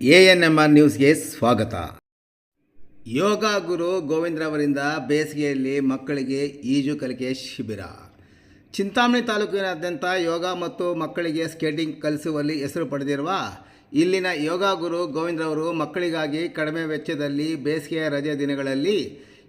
A N M R ನ್ಯೂಸ್ಗೆ ಸ್ವಾಗತ. ಯೋಗ ಗುರು ಗೋವಿಂದ್ರವರಿಂದ ಬೇಸಿಗೆಯಲ್ಲಿ ಮಕ್ಕಳಿಗೆ ಈಜು ಕಲಿಕೆ ಶಿಬಿರ. ಚಿಂತಾಮಣಿ ತಾಲೂಕಿನಾದ್ಯಂತ ಯೋಗ ಮತ್ತು ಮಕ್ಕಳಿಗೆ ಸ್ಕೇಟಿಂಗ್ ಕಲಿಸುವಲ್ಲಿ ಹೆಸರು ಪಡೆದಿರುವ ಇಲ್ಲಿನ ಯೋಗ ಗುರು ಗೋವಿಂದ್ರವರು ಮಕ್ಕಳಿಗಾಗಿ ಕಡಿಮೆ ವೆಚ್ಚದಲ್ಲಿ ಬೇಸಿಗೆಯ ರಜೆ ದಿನಗಳಲ್ಲಿ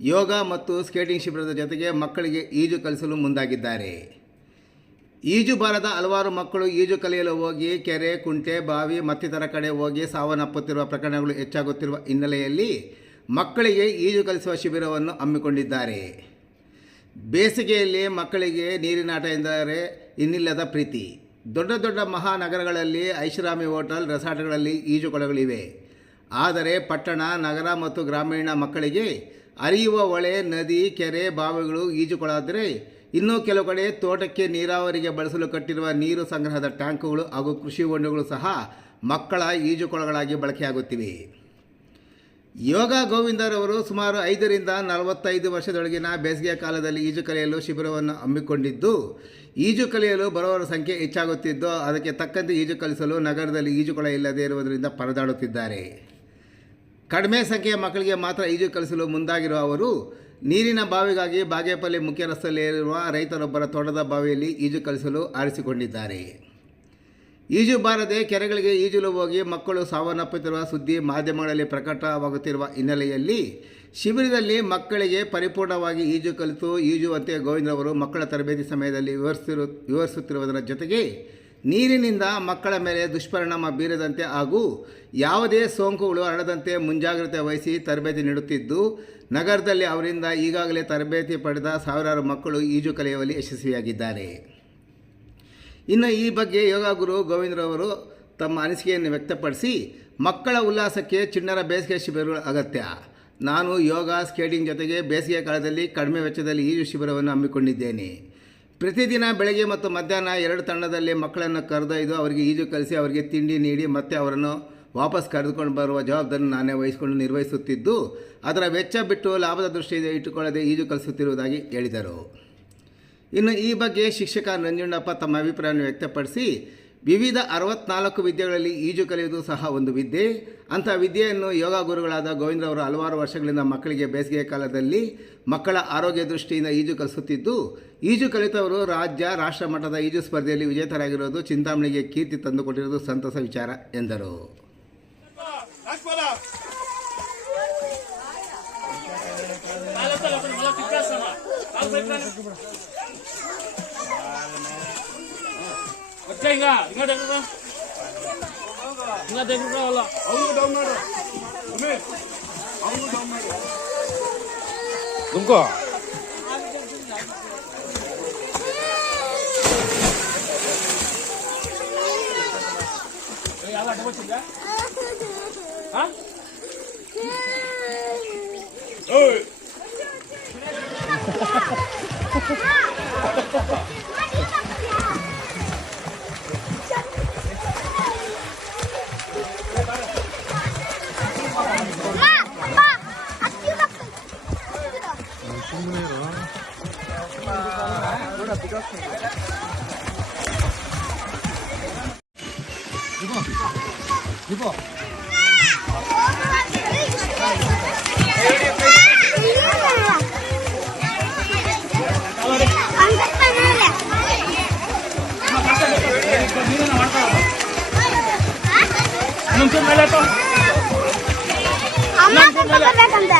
ಯೋಗ ಮತ್ತು ಸ್ಕೇಟಿಂಗ್ ಶಿಬಿರದ ಜೊತೆಗೆ ಮಕ್ಕಳಿಗೆ ಈಜು ಕಲಿಸಲು ಮುಂದಾಗಿದ್ದಾರೆ. ಈಜು ಬಾರದ ಹಲವಾರು ಮಕ್ಕಳು ಈಜು ಕಲಿಯಲು ಹೋಗಿ, ಕೆರೆ, ಕುಂಟೆ, ಬಾವಿ, ಮತ್ತಿತರ ಕಡೆ ಹೋಗಿ ಸಾವನ್ನಪ್ಪುತ್ತಿರುವ ಪ್ರಕರಣಗಳು ಹೆಚ್ಚಾಗುತ್ತಿರುವ ಹಿನ್ನೆಲೆಯಲ್ಲಿ ಮಕ್ಕಳಿಗೆ ಈಜು ಕಲಿಸುವ ಶಿಬಿರವನ್ನು ಹಮ್ಮಿಕೊಂಡಿದ್ದಾರೆ. ಬೇಸಿಗೆಯಲ್ಲಿ ಮಕ್ಕಳಿಗೆ ನೀರಿನಾಟ ಎಂದರೆ ಇನ್ನಿಲ್ಲದ ಪ್ರೀತಿ. ದೊಡ್ಡ ದೊಡ್ಡ ಮಹಾನಗರಗಳಲ್ಲಿ ಐಷಾರಾಮಿ ಹೋಟೆಲ್, ರೆಸಾರ್ಟ್ಗಳಲ್ಲಿ ಈಜುಕೊಳಗಳಿವೆ ಆದರೆ ಪಟ್ಟಣ, ನಗರ ಮತ್ತು ಗ್ರಾಮೀಣ ಮಕ್ಕಳಿಗೆ ಹರಿಯುವ ಹೊಳೆ, ನದಿ, ಕೆರೆ, ಬಾವಿಗಳು ಈಜುಕೊಳಾದರೆ ಇನ್ನು ಕೆಲವು ಕಡೆ ತೋಟಕ್ಕೆ ನೀರಾವರಿಗೆ ಬಳಸಲು ಕಟ್ಟಿರುವ ನೀರು ಸಂಗ್ರಹದ ಟ್ಯಾಂಕುಗಳು ಹಾಗೂ ಕೃಷಿ ಹೊಂಡಗಳು ಸಹ ಮಕ್ಕಳ ಈಜುಕೊಳಗಳಾಗಿ ಬಳಕೆಯಾಗುತ್ತಿವೆ. ಯೋಗ ಗೋವಿಂದರವರು ಸುಮಾರು ಐದರಿಂದ ನಲವತ್ತೈದು ವರ್ಷದೊಳಗಿನ ಬೇಸಿಗೆಯ ಕಾಲದಲ್ಲಿ ಈಜು ಕಲಿಯಲು ಶಿಬಿರವನ್ನು ಹಮ್ಮಿಕೊಂಡಿದ್ದು, ಈಜು ಕಲಿಯಲು ಬರುವವರ ಸಂಖ್ಯೆ ಹೆಚ್ಚಾಗುತ್ತಿದ್ದು, ಅದಕ್ಕೆ ತಕ್ಕಂತೆ ಈಜು ಕಲಿಸಲು ನಗರದಲ್ಲಿ ಈಜುಕೊಳ ಇಲ್ಲದೇ ಇರುವುದರಿಂದ ಪರದಾಡುತ್ತಿದ್ದಾರೆ. ಕಡಿಮೆ ಸಂಖ್ಯೆಯ ಮಕ್ಕಳಿಗೆ ಮಾತ್ರ ಈಜು ಕಲಿಸಲು ಮುಂದಾಗಿರುವ ಅವರು, ನೀರಿನ ಬಾವಿಗಾಗಿ ಬಾಗೇಪಲ್ಲಿ ಮುಖ್ಯ ರಸ್ತೆಯಲ್ಲಿರುವ ರೈತರೊಬ್ಬರ ತೋಟದ ಬಾವಿಯಲ್ಲಿ ಈಜು ಕಲಿಸಲು ಆರಿಸಿಕೊಂಡಿದ್ದಾರೆ. ಈಜು ಬಾರದೆ ಕೆರೆಗಳಿಗೆ ಈಜಲು ಹೋಗಿ ಮಕ್ಕಳು ಸಾವನ್ನಪ್ಪುತ್ತಿರುವ ಸುದ್ದಿ ಮಾಧ್ಯಮಗಳಲ್ಲಿ ಪ್ರಕಟವಾಗುತ್ತಿರುವ ಹಿನ್ನೆಲೆಯಲ್ಲಿ, ಶಿಬಿರದಲ್ಲಿ ಮಕ್ಕಳಿಗೆ ಪರಿಪೂರ್ಣವಾಗಿ ಈಜು ಕಲಿತು ಈಜುವಂತೆ ಗೋವಿಂದರವರು ಮಕ್ಕಳ ತರಬೇತಿ ಸಮಯದಲ್ಲಿ ವಿವರಿಸಿರು, ವಿವರಿಸುತ್ತಿರುವುದರ ಜೊತೆಗೆ ನೀರಿನಿಂದ ಮಕ್ಕಳ ಮೇಲೆ ದುಷ್ಪರಿಣಾಮ ಬೀರದಂತೆ ಹಾಗೂ ಯಾವುದೇ ಸೋಂಕುಗಳು ಹರಡದಂತೆ ಮುಂಜಾಗ್ರತೆ ವಹಿಸಿ ತರಬೇತಿ ನೀಡುತ್ತಿದ್ದು, ನಗರದಲ್ಲಿ ಅವರಿಂದ ಈಗಾಗಲೇ ತರಬೇತಿ ಪಡೆದ ಸಾವಿರಾರು ಮಕ್ಕಳು ಈಜು ಕಲಿಯುವಲ್ಲಿ ಯಶಸ್ವಿಯಾಗಿದ್ದಾರೆ. ಇನ್ನು ಈ ಬಗ್ಗೆ ಯೋಗ ಗುರು ಗೋವಿಂದ್ರವರು ತಮ್ಮ ಅನಿಸಿಕೆಯನ್ನು ವ್ಯಕ್ತಪಡಿಸಿ, ಮಕ್ಕಳ ಉಲ್ಲಾಸಕ್ಕೆ ಚಿಣ್ಣರ ಬೇಸಿಗೆ ಶಿಬಿರಗಳು ಅಗತ್ಯ. ನಾನು ಯೋಗ, ಸ್ಕೇಟಿಂಗ್ ಜೊತೆಗೆ ಬೇಸಿಗೆ ಕಾಲದಲ್ಲಿ ಕಡಿಮೆ ವೆಚ್ಚದಲ್ಲಿ ಈಜು ಶಿಬಿರವನ್ನು ಹಮ್ಮಿಕೊಂಡಿದ್ದೇನೆ. ಪ್ರತಿದಿನ ಬೆಳಗ್ಗೆ ಮತ್ತು ಮಧ್ಯಾಹ್ನ ಎರಡು ತಂಡದಲ್ಲಿ ಮಕ್ಕಳನ್ನು ಕರೆದೊಯ್ದು ಅವರಿಗೆ ಈಜು ಕಲಿಸಿ ಅವರಿಗೆ ತಿಂಡಿ ನೀಡಿ ಮತ್ತೆ ಅವರನ್ನು ವಾಪಸ್ ಕರೆದುಕೊಂಡು ಬರುವ ಜವಾಬ್ದಾರಿ ನಾನೇ ವಹಿಸಿಕೊಂಡು ನಿರ್ವಹಿಸುತ್ತಿದ್ದು, ಅದರ ವೆಚ್ಚ ಬಿಟ್ಟು ಲಾಭದ ದೃಷ್ಟಿಯಿಂದ ಇಟ್ಟುಕೊಳ್ಳದೆ ಈಜು ಕಲಿಸುತ್ತಿರುವುದಾಗಿ ಹೇಳಿದರು. ಇನ್ನು ಈ ಬಗ್ಗೆ ಶಿಕ್ಷಕ ನಂಜುಂಡಪ್ಪ ತಮ್ಮ ಅಭಿಪ್ರಾಯವನ್ನು ವ್ಯಕ್ತಪಡಿಸಿ ವಿವಿಧ ಅರವತ್ನಾಲ್ಕು ವಿದ್ಯೆಗಳಲ್ಲಿ ಈಜು ಕಲಿಯುವುದು ಸಹ ಒಂದು ವಿದ್ಯೆ. ಅಂಥ ವಿದ್ಯೆಯನ್ನು ಯೋಗ ಗುರುಗಳಾದ ಗೋವಿಂದರವರು ಹಲವಾರು ವರ್ಷಗಳಿಂದ ಮಕ್ಕಳಿಗೆ ಬೇಸಿಗೆ ಕಾಲದಲ್ಲಿ ಮಕ್ಕಳ ಆರೋಗ್ಯ ದೃಷ್ಟಿಯಿಂದ ಈಜು ಕಲಿಸುತ್ತಿದ್ದು, ಈಜು ಕಲಿತವರು ರಾಜ್ಯ ರಾಷ್ಟ್ರ ಮಟ್ಟದ ಈಜು ಸ್ಪರ್ಧೆಯಲ್ಲಿ ವಿಜೇತರಾಗಿರುವುದು ಚಿಂತಾಮಣಿಗೆ ಕೀರ್ತಿ ತಂದುಕೊಟ್ಟಿರುವುದು ಸಂತಸ ವಿಚಾರ ಎಂದರು. cenga ingat dengar kan ingat dengar kan Allah aku down mana kami aku down mana tunggu ఎలా అడ్డమొచ్చిందా ఓయ్ ತುಮಕೋ ಯಾವ ಅಡ್ಡ ಬರ್ತಿದ್ಯಾ ಹಾ ಓಯ್ ಇನ್ನೊಂದ್ಸಲ ಮೇಲೆ ಹಾಕು. ಅಮ್ಮ ಕರ್ಕೊಂಡ್ಬರ್ಬೇಕಂತೆ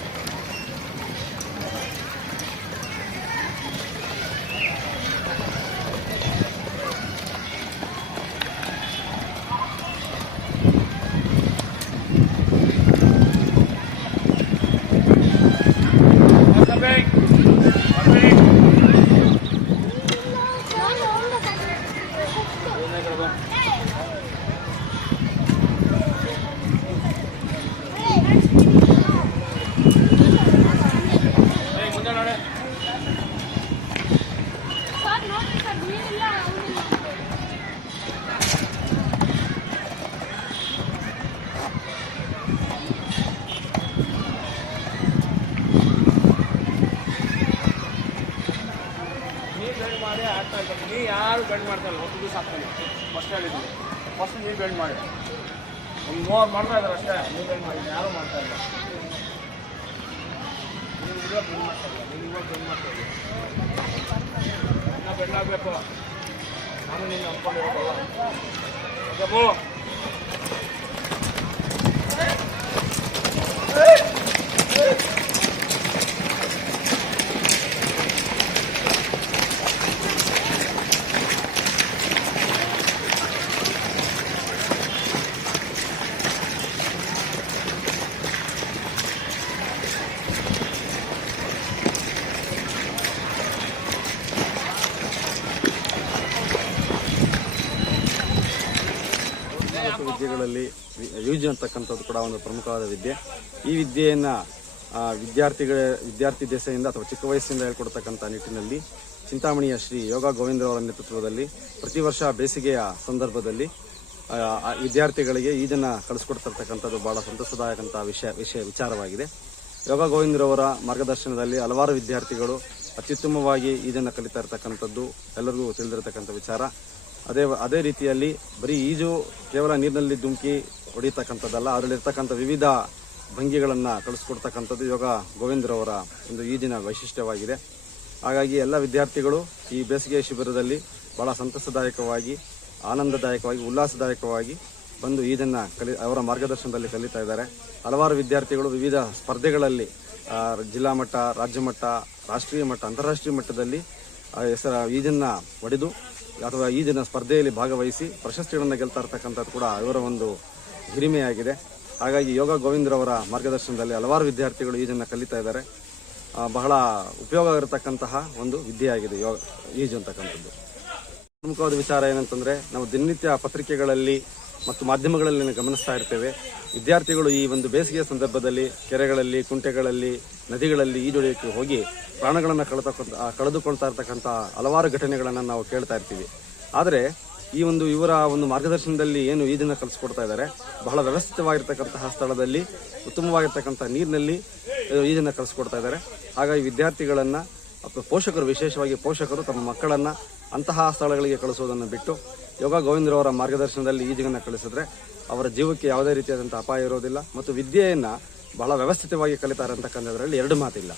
ಮಾಡಿ ಆಗ್ತಾ ಇಲ್ಲ ನೀ ಯಾರು ಬೆಂಡ್ ಯಾರು ಒಂದು ದಿವಸ ಆಗ್ತಾ ಇಲ್ಲ ಫಸ್ಟ್ ಹೇಳಿದ್ವಿ ಫಸ್ಟ್ ನೀವು ಬೆಂಡ್ ಮಾಡಿ. ಒಂದು ಮೂವತ್ತು ಮಾಡ್ತಾ ಇದ್ದಾರೆ ಅಷ್ಟೇ. ನೀವು ಬೆಂಡ್ ಮಾಡಿ. ಯಾರು ಮಾಡ್ತಾ ಇಲ್ಲ. ನೀವು ಬೆಂಡ್ ಮಾಡ್ತಾ ಇಲ್ಲ ನೀವು ಇವಾಗ ಬೆಂಡ್ ಮಾಡ್ತಾ ಇಲ್ಲ ಇನ್ನೂ ಬೆಂಡ್ ಆಗಬೇಕು ನಾನು ನೀನು ಅಂದ್ಕೊಂಡಿರೋದಲ್ಲ ಓಕೆ ಬೋ ಮತ್ತು ವಿದ್ಯೆಗಳಲ್ಲಿ ಯೂಜ್ ಅಂತಕ್ಕಂಥದ್ದು ಕೂಡ ಒಂದು ಪ್ರಮುಖವಾದ ವಿದ್ಯೆ. ಈ ವಿದ್ಯೆಯನ್ನು ವಿದ್ಯಾರ್ಥಿಗಳ, ವಿದ್ಯಾರ್ಥಿ ದೆಸೆಯಿಂದ ಅಥವಾ ಚಿಕ್ಕ ವಯಸ್ಸಿಂದ ಹೇಳ್ಕೊಡ್ತಕ್ಕಂಥ ನಿಟ್ಟಿನಲ್ಲಿ ಚಿಂತಾಮಣಿಯ ಶ್ರೀ ಯೋಗ ಗೋವಿಂದರವರ ನೇತೃತ್ವದಲ್ಲಿ ಪ್ರತಿ ವರ್ಷ ಬೇಸಿಗೆಯ ಸಂದರ್ಭದಲ್ಲಿ ವಿದ್ಯಾರ್ಥಿಗಳಿಗೆ ಈಜನ್ನು ಕಳಿಸ್ಕೊಡ್ತಿರ್ತಕ್ಕಂಥದ್ದು ಬಹಳ ಸಂತಸದಾಯಕಂಥ ವಿಷಯ ವಿಷಯ ವಿಚಾರವಾಗಿದೆ. ಯೋಗ ಗೋವಿಂದರವರ ಮಾರ್ಗದರ್ಶನದಲ್ಲಿ ಹಲವಾರು ವಿದ್ಯಾರ್ಥಿಗಳು ಅತ್ಯುತ್ತಮವಾಗಿ ಈಜನ್ನು ಕಲಿತಾ ಇರತಕ್ಕಂಥದ್ದು ಎಲ್ಲರಿಗೂ ತಿಳಿದಿರತಕ್ಕಂಥ ವಿಚಾರ. ಅದೇ ಅದೇ ರೀತಿಯಲ್ಲಿ ಬರೀ ಈಜು ಕೇವಲ ನೀರಿನಲ್ಲಿ ಧುಮುಕಿ ಹೊಡಿತಕ್ಕಂಥದ್ದಲ್ಲ, ಅದರಲ್ಲಿರ್ತಕ್ಕಂಥ ವಿವಿಧ ಭಂಗಿಗಳನ್ನು ಕಳಿಸ್ಕೊಡ್ತಕ್ಕಂಥದ್ದು ಯೋಗ ಗೋವಿಂದ್ರವರ ಒಂದು ಈಜಿನ ವೈಶಿಷ್ಟ್ಯವಾಗಿದೆ. ಹಾಗಾಗಿ ಎಲ್ಲ ವಿದ್ಯಾರ್ಥಿಗಳು ಈ ಬೇಸಿಗೆ ಶಿಬಿರದಲ್ಲಿ ಬಹಳ ಸಂತಸದಾಯಕವಾಗಿ, ಆನಂದದಾಯಕವಾಗಿ, ಉಲ್ಲಾಸದಾಯಕವಾಗಿ ಬಂದು ಈಜನ್ನು ಕಲಿ, ಅವರ ಮಾರ್ಗದರ್ಶನದಲ್ಲಿ ಕಲಿತಾ ಇದ್ದಾರೆ. ಹಲವಾರು ವಿದ್ಯಾರ್ಥಿಗಳು ವಿವಿಧ ಸ್ಪರ್ಧೆಗಳಲ್ಲಿ ಜಿಲ್ಲಾ ಮಟ್ಟ, ರಾಜ್ಯ ಮಟ್ಟ, ರಾಷ್ಟ್ರೀಯ ಮಟ್ಟ, ಅಂತಾರಾಷ್ಟ್ರೀಯ ಮಟ್ಟದಲ್ಲಿ ಹೆಸರ, ಈಜನ್ನು ಹೊಡೆದು ಅಥವಾ ಈಜಿನ ಸ್ಪರ್ಧೆಯಲ್ಲಿ ಭಾಗವಹಿಸಿ ಪ್ರಶಸ್ತಿಗಳನ್ನು ಗೆಲ್ತಾ ಇರ್ತಕ್ಕಂಥದ್ದು ಕೂಡ ಇವರ ಒಂದು ಹಿರಿಮೆಯಾಗಿದೆ. ಹಾಗಾಗಿ ಯೋಗ ಗೋವಿಂದ್ರವರ ಮಾರ್ಗದರ್ಶನದಲ್ಲಿ ಹಲವಾರು ವಿದ್ಯಾರ್ಥಿಗಳು ಈಜನ್ನು ಕಲಿತಾ ಇದ್ದಾರೆ. ಬಹಳ ಉಪಯೋಗ ಇರತಕ್ಕಂತಹ ಒಂದು ವಿದ್ಯೆಯಾಗಿದೆ ಯೋಗ ಈಜು ಅಂತಕ್ಕಂಥದ್ದು. ಪ್ರಮುಖವಾದ ವಿಚಾರ ಏನಂತಂದ್ರೆ, ನಾವು ದಿನನಿತ್ಯ ಪತ್ರಿಕೆಗಳಲ್ಲಿ ಮತ್ತು ಮಾಧ್ಯಮಗಳಲ್ಲಿ ಗಮನಿಸ್ತಾ ಇರ್ತೇವೆ. ವಿದ್ಯಾರ್ಥಿಗಳು ಈ ಒಂದು ಬೇಸಿಗೆಯ ಸಂದರ್ಭದಲ್ಲಿ ಕೆರೆಗಳಲ್ಲಿ, ಕುಂಟೆಗಳಲ್ಲಿ, ನದಿಗಳಲ್ಲಿ ಈಜೊಡೆಯಕ್ಕೆ ಹೋಗಿ ಪ್ರಾಣಗಳನ್ನು ಕಳೆತಕ್ಕಂಥ ಕಳೆದುಕೊಳ್ತಾ ಇರ್ತಕ್ಕಂಥ ಹಲವಾರು ಘಟನೆಗಳನ್ನು ನಾವು ಕೇಳ್ತಾ ಇರ್ತೀವಿ. ಆದರೆ ಈ ಒಂದು ಇವರ ಒಂದು ಮಾರ್ಗದರ್ಶನದಲ್ಲಿ ಏನು ಈಜನ್ನು ಕಲಿಸ್ಕೊಡ್ತಾ ಇದ್ದಾರೆ ಬಹಳ ವ್ಯವಸ್ಥಿತವಾಗಿರ್ತಕ್ಕಂತಹ ಸ್ಥಳದಲ್ಲಿ, ಉತ್ತಮವಾಗಿರ್ತಕ್ಕಂಥ ನೀರಿನಲ್ಲಿ ಈಜನ್ನು ಕಲಿಸ್ಕೊಡ್ತಾ ಇದ್ದಾರೆ ಹಾಗಾಗಿ ವಿದ್ಯಾರ್ಥಿಗಳನ್ನು, ಅಥವಾ ಪೋಷಕರು, ವಿಶೇಷವಾಗಿ ಪೋಷಕರು ತಮ್ಮ ಮಕ್ಕಳನ್ನು ಅಂತಹ ಸ್ಥಳಗಳಿಗೆ ಕಳಿಸೋದನ್ನು ಬಿಟ್ಟು ಯೋಗ ಗೋವಿಂದರವರ ಮಾರ್ಗದರ್ಶನದಲ್ಲಿ ಈಜಿಗನ್ನು ಕಳಿಸಿದ್ರೆ ಅವರ ಜೀವಕ್ಕೆ ಯಾವುದೇ ರೀತಿಯಾದಂಥ ಅಪಾಯ ಇರೋದಿಲ್ಲ ಮತ್ತು ವಿದ್ಯೆಯನ್ನು ಬಹಳ ವ್ಯವಸ್ಥಿತವಾಗಿ ಕಲಿತಾರೆ ಅಂತಕ್ಕಂಥದ್ರಲ್ಲಿ ಎರಡು ಮಾತಿಲ್ಲ.